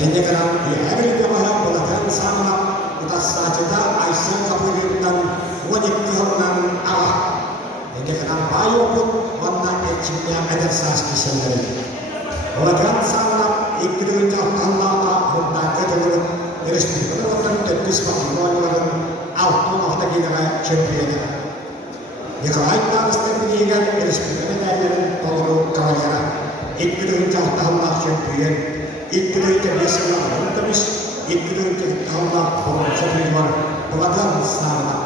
Ini karena dia ada di bawah pelatihan sama atas saja Aisyah kemudian dan wajib kehormatan Allah. Ini karena bayu pun warna kecilnya ada sas di sendiri. Pelatihan sama ikut Allah Allah kita terus berlakukan terus melakukan auto of the champion. Ya kalau kita mesti mengingat terus berlakukan kalau kawan ikut Allah champion. Ikut biasa terus ikut Allah berfirman pelatihan sama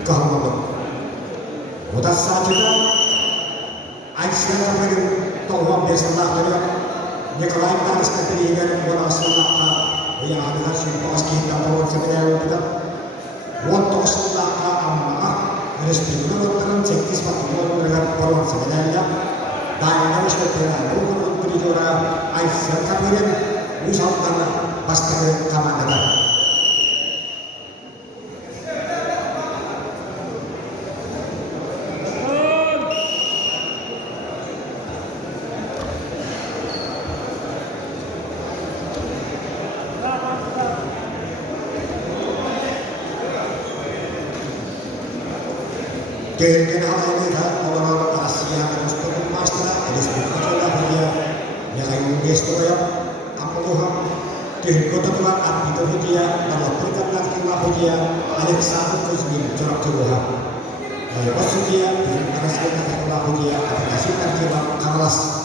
kehormatan. Mudah saja Aisyah kemudian tahu biasa lah jika lain harus terpilihkan kepada salah yang ada simpas kita tahu sebenarnya kita untuk salah amanah harus dilakukan cekis waktu dengan orang sebenarnya dan harus berjalan untuk juara Aisyah kemudian usahakan pasti keamanan. Kenal ini kan orang Asia untuk master edis berkata dia yang gesto ya apa tuh kota tua itu dia kalau perkataan kita dia Alexander Kuzmin corak corak maksud dia dengan sekali kata dia aplikasi terjemah Carlos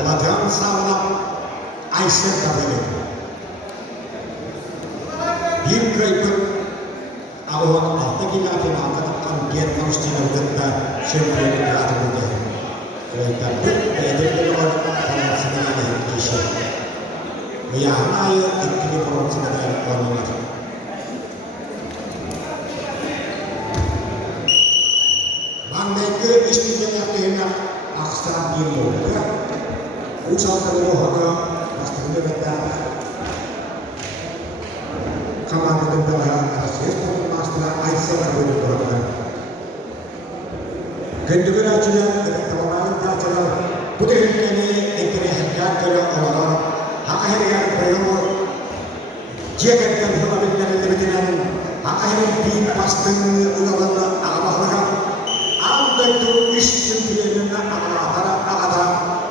pelatihan sama Aisyah kemudian hingga ikut awal apa kita final katakan dia harus dilakukan champion di atas dunia. Kita berada di luar orang sebenarnya Indonesia. Ya, ayo itu orang sebenarnya orang itu. Mandai ke istimewa kena aksar biru. Usaha termohon pasti mereka kamar tentang asyik masalah Aisyah berdoa. Kedua juga teman-teman kita putih ini harga kalau orang akhirnya berumur jika kita berbicara dengan akhirnya di pasti ulama Allah ada itu istimewa Allah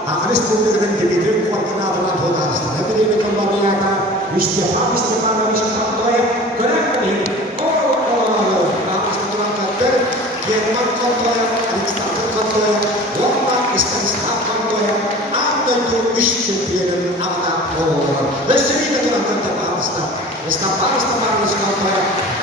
Akhirnya seperti dengan demikian kuatnya adalah doa. Tapi ini kembali ada istighfar doa. Kenapa ini? Oh, setelah kader dia makan doa, istighfar doa, lama istighfar doa. Ada itu istighfar Allah. Oh, leseni kita akan terbatas. Istighfar doa.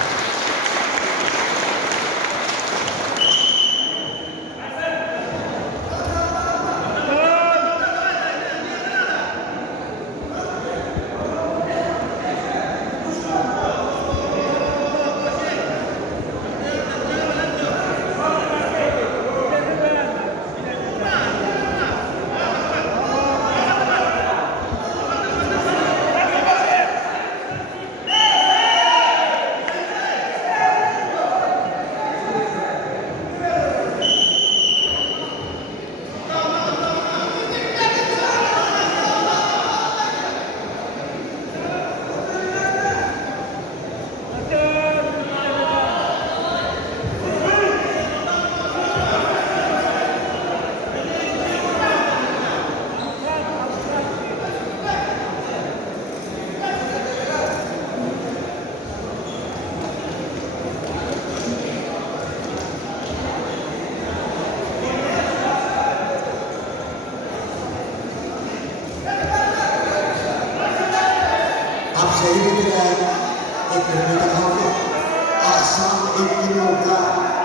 juga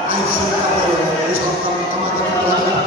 IC Kabel Usam Kamatan Pelatihan.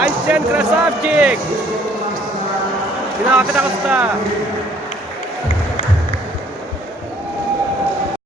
Айсен, красавчик! Финал, 15